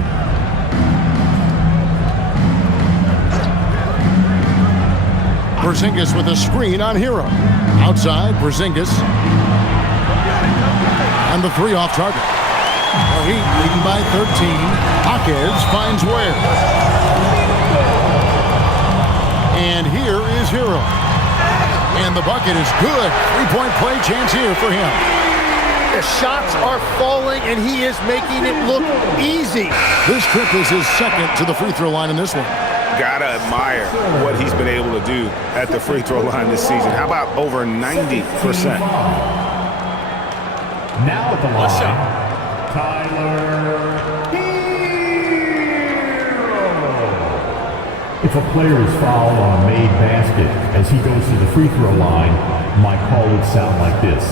Porzingis with a screen on Hero. Outside, Porzingis. And the 3 off target. The Heat leading by 13. Hawkins finds Ware. And here is Hero. And the bucket is good. 3-point play chance here for him. The shots are falling, and he is making it look easy. This trip is his second to the free throw line in this one. Gotta admire what he's been able to do at the free throw line this season. How about over 90%? Now at the line, Tyler Hero. If a player is fouled on a made basket as he goes to the free throw line, my call would sound like this.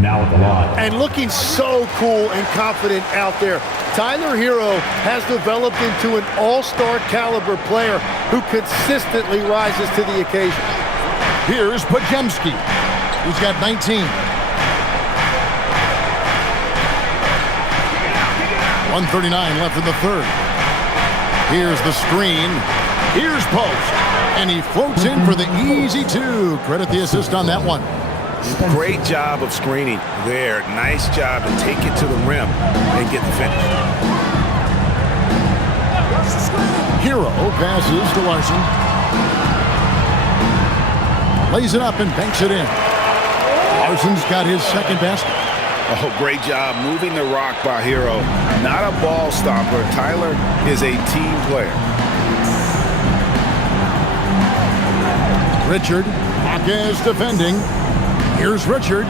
Now at the line. And looking so cool and confident out there. Tyler Hero has developed into an all-star caliber player who consistently rises to the occasion. Here's Podziemski. He's got 19. 1:39 left in the third. Here's the screen. Here's Post. And he floats in for the easy 2. Credit the assist on that one. Great job of screening there. Nice job to take it to the rim and get the finish. Hero passes to Larson. Lays it up and banks it in. Larson's got his second basket. Oh, great job moving the rock by Hero. Not a ball stopper. Tyler is a team player. Richard. Hawkins defending. Here's Richard.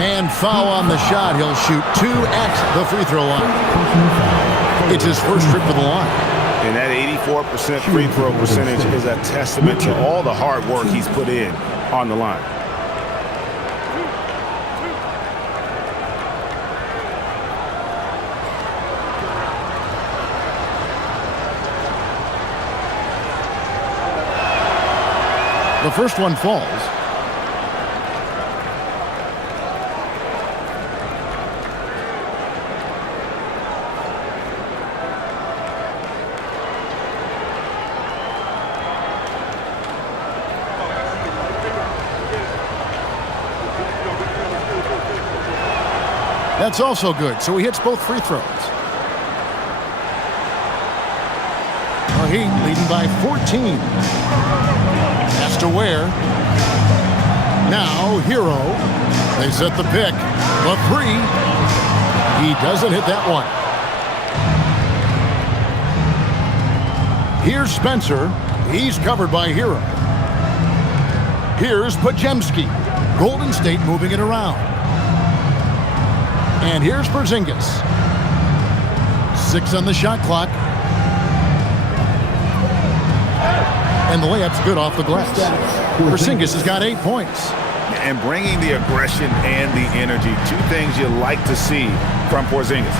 And foul on the shot. He'll shoot 2 at the free throw line. It's his first trip to the line. And that 84% free throw percentage is a testament to all the hard work he's put in on the line. The first one falls. That's also good, so he hits both free throws. The Heat leading by 14. Pass to Ware. Now Hero. They set the pick. The three. He doesn't hit that one. Here's Spencer. He's covered by Hero. Here's Podziemski. Golden State moving it around. And here's Porzingis. 6 on the shot clock. And the layup's good off the glass. Porzingis has got 8 points. And bringing the aggression and the energy, 2 things you like to see from Porzingis.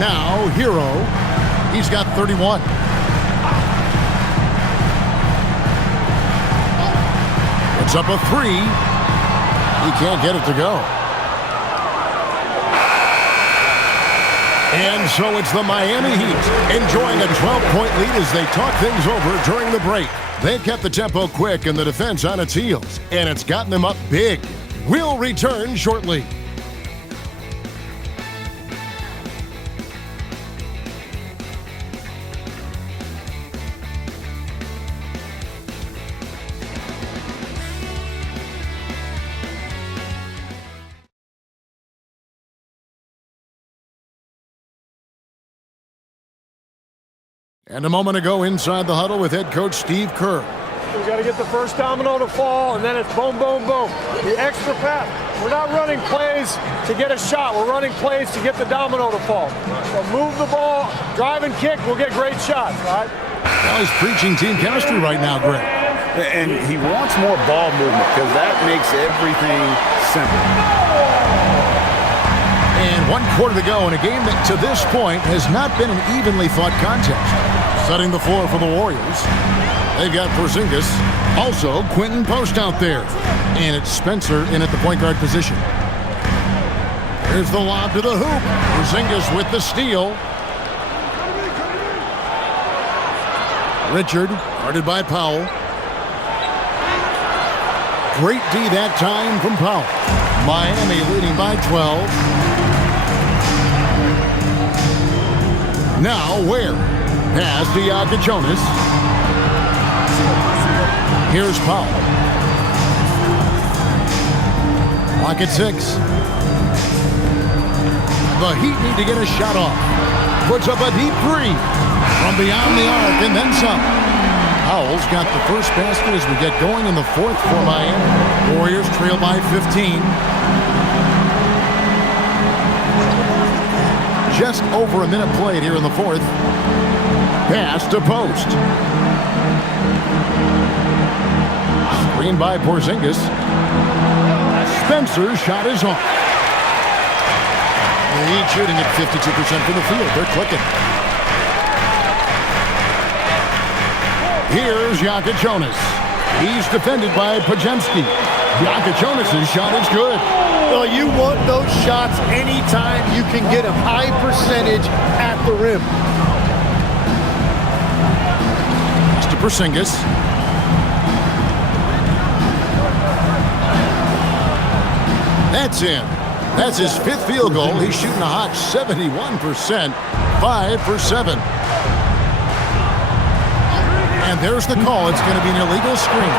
Now, Hero. He's got 31. It's up a 3. He can't get it to go. And so it's the Miami Heat enjoying a 12-point lead as they talk things over during the break. They've kept the tempo quick and the defense on its heels, and it's gotten them up big. We'll return shortly. And a moment ago inside the huddle with head coach Steve Kerr. We got to get the first domino to fall, and then it's boom, boom, boom. The extra pass. We're not running plays to get a shot. We're running plays to get the domino to fall. So move the ball, drive and kick, we'll get great shots, right? Well, he's preaching team chemistry right now, Greg. And he wants more ball movement because that makes everything simple. And 1 quarter to go in a game that to this point has not been an evenly fought contest. Setting the floor for the Warriors. They've got Porzingis. Also, Quentin Post out there. And it's Spencer in at the point guard position. Here's the lob to the hoop. Porzingis with the steal. Richard, guarded by Powell. Great D that time from Powell. Miami leading by 12. Now Ware. Pass to Jonas. Here's Powell. Clock at 6. The Heat need to get a shot off. Puts up a deep 3 from beyond the arc and then some. Powell's got the first basket as we get going in the 4th for Miami. Warriors trail by 15. Just over a minute played here in the 4th. Pass to Post. Screen by Porzingis. Spencer's shot is on. The Heat shooting at 52% from the field. They're clicking. Here's Jonas. He's defended by Podziemski. Jonas' shot is good. Well, you want those shots anytime you can get a high percentage at the rim. To Porzingis. That's in. That's his 5th field goal. He's shooting a hot 71%. 5 for 7. And there's the call. It's going to be an illegal screen.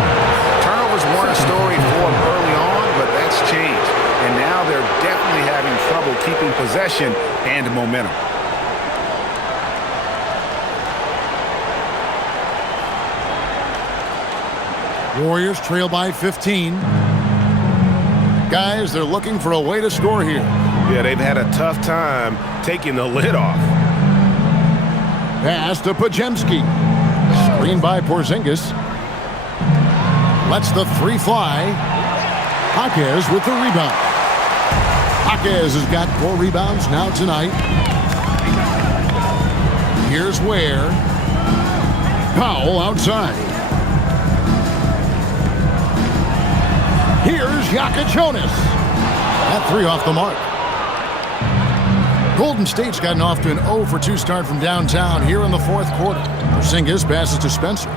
Turnovers weren't a story for them early on, but that's changed. And now they're definitely having trouble keeping possession and momentum. Warriors trail by 15. Guys, they're looking for a way to score here. Yeah, they've had a tough time taking the lid off. Pass to Podziemski. Screen by Porzingis. Lets the 3 fly. Jaquez with the rebound. Jaquez has got 4 rebounds now tonight. Here's Ware. Powell outside. Here's Jonas. That 3 off the mark. Golden State's gotten off to an 0 for 2 start from downtown here in the 4th quarter. Porzingis passes to Spencer.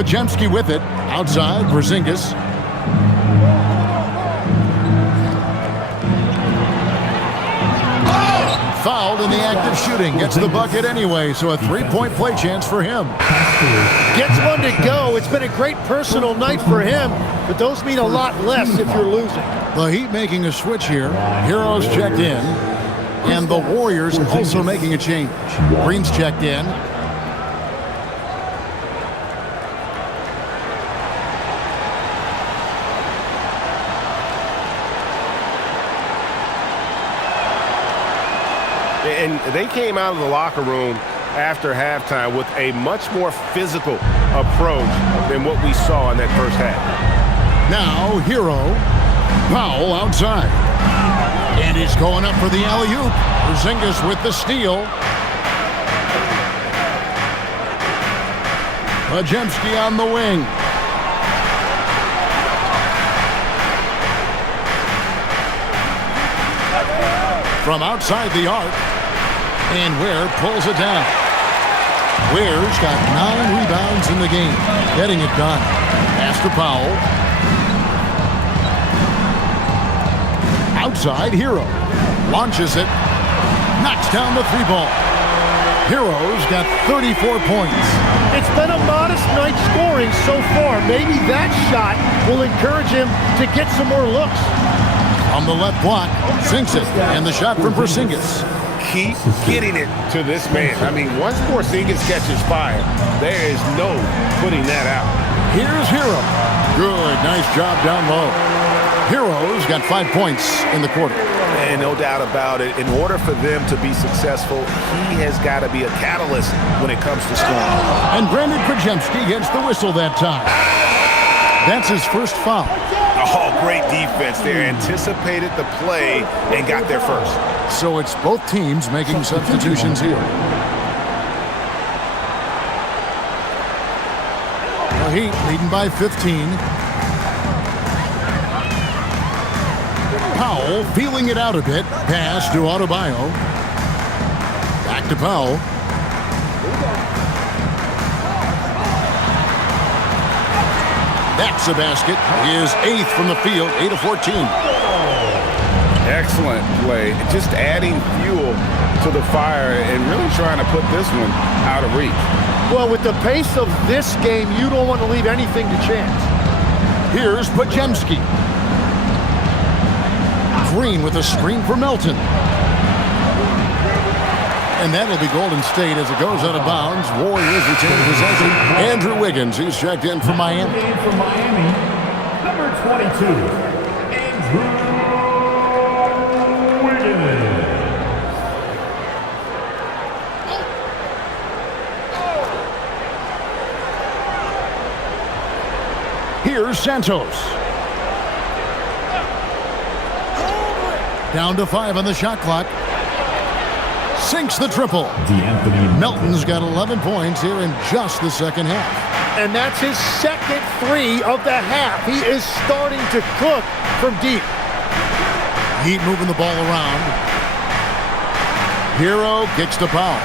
Podziemski with it. Outside, Porzingis. Fouled in the act of shooting. Gets the bucket anyway, so a three-point play chance for him. Gets one to go. It's been a great personal night for him, but those mean a lot less if you're losing. The Heat making a switch here. Heroes checked in. And the Warriors also making a change. Green's checked in. And they came out of the locker room after halftime with a much more physical approach than what we saw in that first half. Now, Hero. Powell outside. And he's going up for the alley-oop. Porzingis with the steal. Podziemski on the wing. From outside the arc. And Ware pulls it down. Ware's got 9 rebounds in the game. Getting it done. Pass to Powell. Outside, Hero. Launches it. Knocks down the 3-ball. Hero's got 34 points. It's been a modest night scoring so far. Maybe that shot will encourage him to get some more looks. On the left block, sinks it. And the shot from Porzingis. Keep getting it to this man. I mean, once Porzingis catches fire, there is no putting that out. Here's Hero. Good, nice job down low. Hero's got 5 points in the quarter. And no doubt about it, in order for them to be successful, he has got to be a catalyst when it comes to scoring. And Brandon Podziemski gets the whistle that time. That's his first foul. Oh, great defense there. Anticipated the play and got there first. So it's both teams making substitutions here. The Heat leading by 15. Powell feeling it out a bit. Pass to Adebayo. Back to Powell. That's a basket. His 8th from the field, 8 of 14. Excellent play. Just adding fuel to the fire and really trying to put this one out of reach. Well, with the pace of this game, you don't want to leave anything to chance. Here's Podziemski. Green with a screen for Melton. And that'll be Golden State as it goes out of bounds. Warriors retain possession. Andrew Wiggins, he's checked in from Miami. From Miami, number 22, Andrew Wiggins. Here's Santos. Down to 5 on the shot clock. Sinks the triple. Melton's got 11 points here in just the second half. And that's his second 3 of the half. He is starting to cook from deep. Heat moving the ball around. Hero kicks to Powell.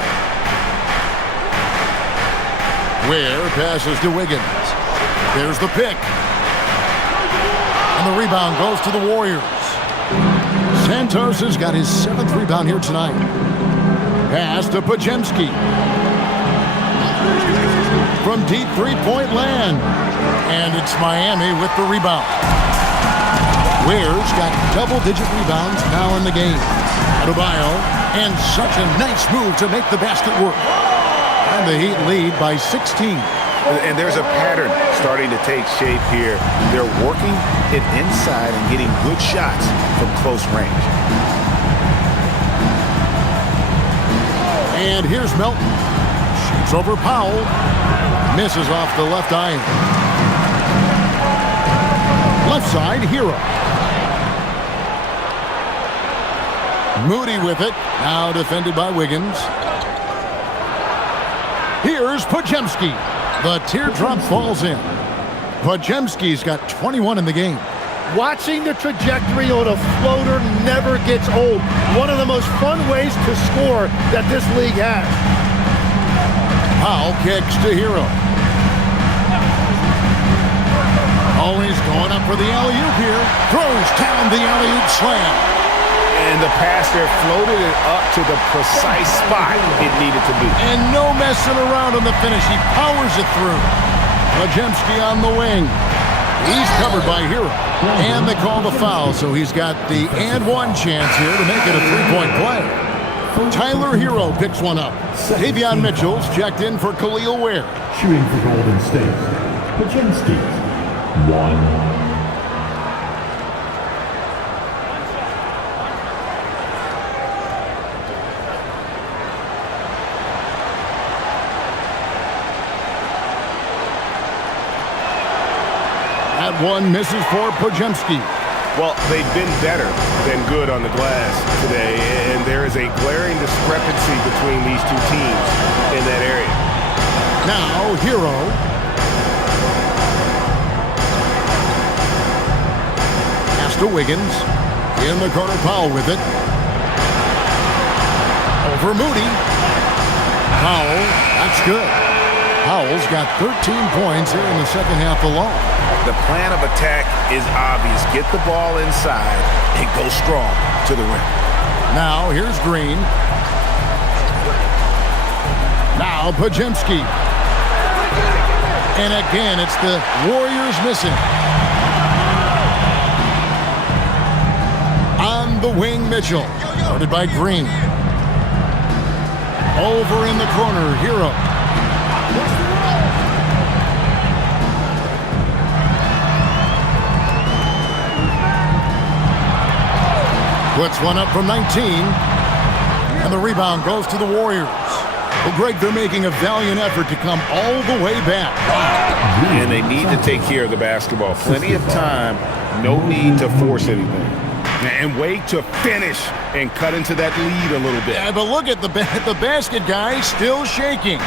Ware passes to Wiggins. There's the pick. And the rebound goes to the Warriors. Santos has got his 7th rebound here tonight. Pass to Podziemski. From deep 3-point land. And it's Miami with the rebound. Ware's got double-digit rebounds now in the game. Adebayo, and such a nice move to make the basket work. And the Heat lead by 16. And there's a pattern starting to take shape here. They're working it inside and getting good shots from close range. And here's Melton. Shoots over Powell. Misses off the left eye. Left side, Hero. Moody with it. Now defended by Wiggins. Here's Podziemski. The teardrop falls in. Podziemski's got 21 in the game. Watching the trajectory on a floater never gets old. One of the most fun ways to score that this league has. Powell kicks to Hero. Oh, he's going up for the alley-oop here. Throws down the alley-oop slam. And the pass there floated it up to the precise spot it needed to be. And no messing around on the finish. He powers it through. Majemski on the wing. He's covered by Hero. And they call the foul, so he's got the and one chance here to make it a three-point play. Tyler Hero picks one up. Davion Mitchell's checked in for Khalil Ware. Shooting for Golden State, Pajemski, 1. That one misses for Pajemski. Well, they've been better than good on the glass today, and there is a glaring discrepancy between these two teams in that area. Now, Hero. Pass to Wiggins. In the corner, Powell with it. Over Moody. Powell, that's good. Powell's got 13 points here in the second half alone. The plan of attack is obvious. Get the ball inside and go strong to the rim. Now, here's Green. Now, Pajemski. And again, it's the Warriors missing. On the wing, Mitchell. Guarded by Green. Over in the corner, Hero. Puts one up from 19. And the rebound goes to the Warriors. Well, Greg, they're making a valiant effort to come all the way back. And they need to take care of the basketball. Plenty of time. No need to force anything. And wait to finish and cut into that lead a little bit. Yeah, but look at the basket guy still shaking.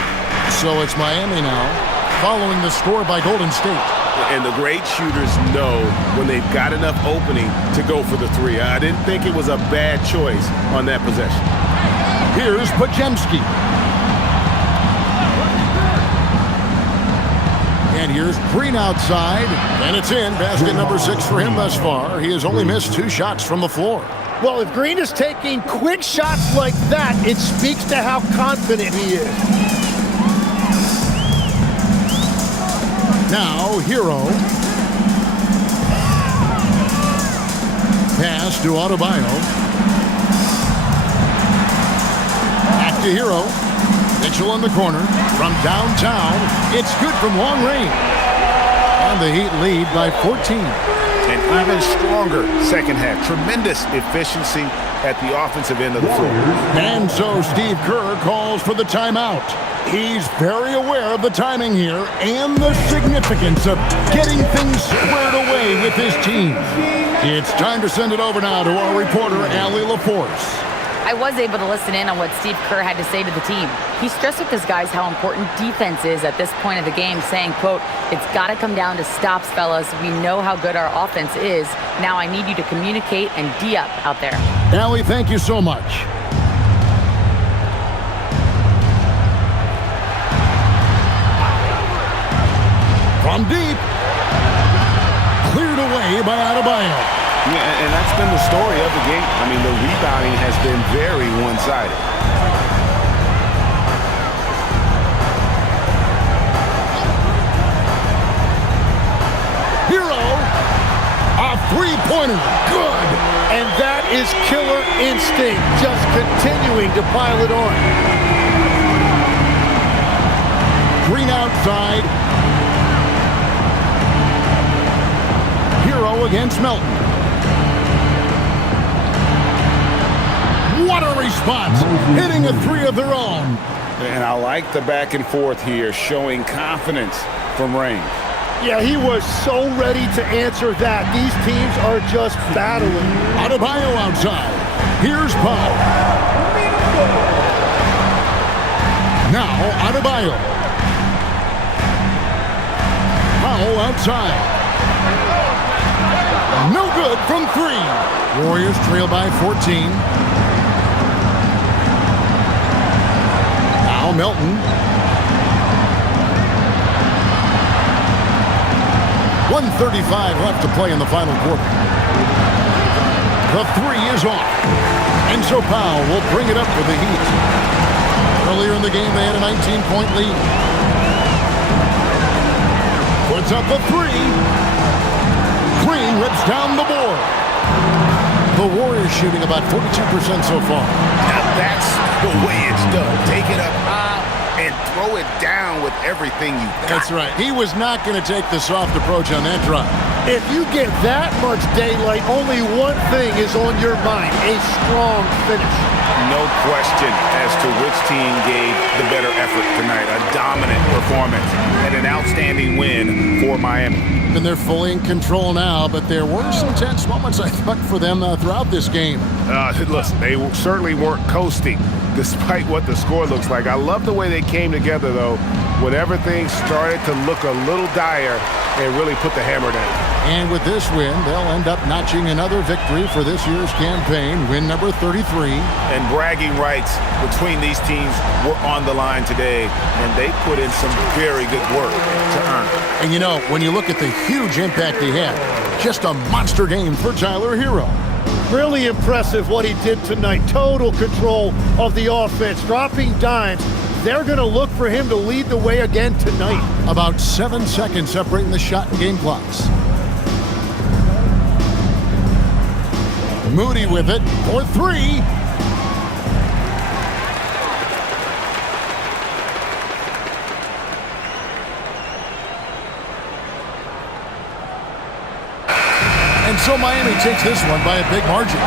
So it's Miami now, following the score by Golden State. And the great shooters know when they've got enough opening to go for the three. I didn't think it was a bad choice on that possession. Here's Pajemski. And here's Green outside. And it's in. Basket number 6 for him thus far. He has only missed 2 shots from the floor. Well, if Green is taking quick shots like that, it speaks to how confident he is. Now, Hero. Pass to Adebayo. Back to Hero. Mitchell in the corner. From downtown, it's good from long range. And the Heat lead by 14. An even stronger second half. Tremendous efficiency at the offensive end of the floor. And so Steve Kerr calls for the timeout. He's very aware of the timing here and the significance of getting things squared away with his team. It's time to send it over now to our reporter, Allie LaForce. I was able to listen in on what Steve Kerr had to say to the team. He stressed with his guys how important defense is at this point of the game, saying, quote, "It's got to come down to stops, fellas. We know how good our offense is. Now I need you to communicate and D-up out there." Allie, thank you so much. From deep. Cleared away by Adebayo. Yeah, and that's been the story of the game. I mean, the rebounding has been very one-sided. Hero, a three-pointer, good. And that is killer instinct, just continuing to pile it on. Green outside. Hero against Melton. What a response, hitting a three of their own. And I like the back and forth here, showing confidence from range. Yeah, he was so ready to answer that. These teams are just battling. Adebayo outside. Here's Powell. Now Adebayo. Powell outside. No good from 3. Warriors trail by 14. Now Melton. 1:35 left to play in the final quarter. The three is off. And so Powell will bring it up for the Heat. Earlier in the game, they had a 19-point lead. Puts up a three. Green rips down the board. The Warriors shooting about 42% so far. Now that's the way it's done. Take it up high and throw it down with everything you got. That's right. He was not going to take the soft approach on that drive. If you get that much daylight, only one thing is on your mind: a strong finish. No question as to which team gave the better effort tonight. A dominant performance and an outstanding win for Miami. And they're fully in control now, but there were some tense moments, I thought, for them throughout this game. Listen, they certainly weren't coasting, despite what the score looks like. I love the way they came together, though, when everything started to look a little dire and really put the hammer down. And with this win, they'll end up notching another victory for this year's campaign, win number 33. And bragging rights between these teams were on the line today, and they put in some very good work to earn it. And you know, when you look at the huge impact he had, just a monster game for Tyler Hero. Really impressive what he did tonight. Total control of the offense, dropping dimes. They're going to look for him to lead the way again tonight. About 7 seconds separating the shot and game clocks. Moody with it for three. And so Miami takes this one by a big margin.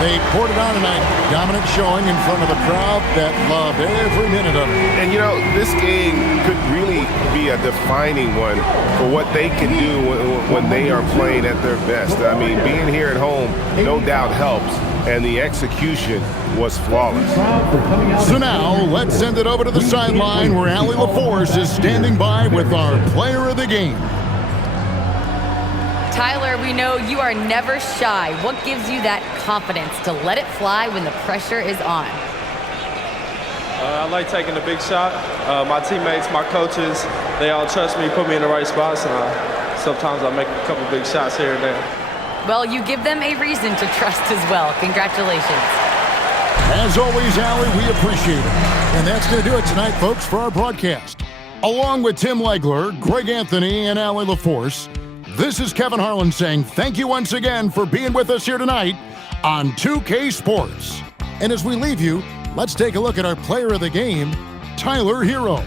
They poured it on tonight. Dominant showing in front of a crowd that loved every minute of it. And, you know, this game could really be a defining one for what they can do when they are playing at their best. I mean, being here at home no doubt helps, and the execution was flawless. So now, let's send it over to the sideline where Allie LaForce is standing by with our player of the game. Tyler, we know you are never shy. What gives you that confidence to let it fly when the pressure is on? I like taking a big shot. My teammates, my coaches, they all trust me, put me in the right spots, and sometimes I make a couple big shots here and there. Well, you give them a reason to trust as well. Congratulations. As always, Allie, we appreciate it. And that's going to do it tonight, folks, for our broadcast. Along with Tim Legler, Greg Anthony, and Allie LaForce, this is Kevin Harlan saying thank you once again for being with us here tonight on 2K Sports. And as we leave you, let's take a look at our player of the game, Tyler Hero.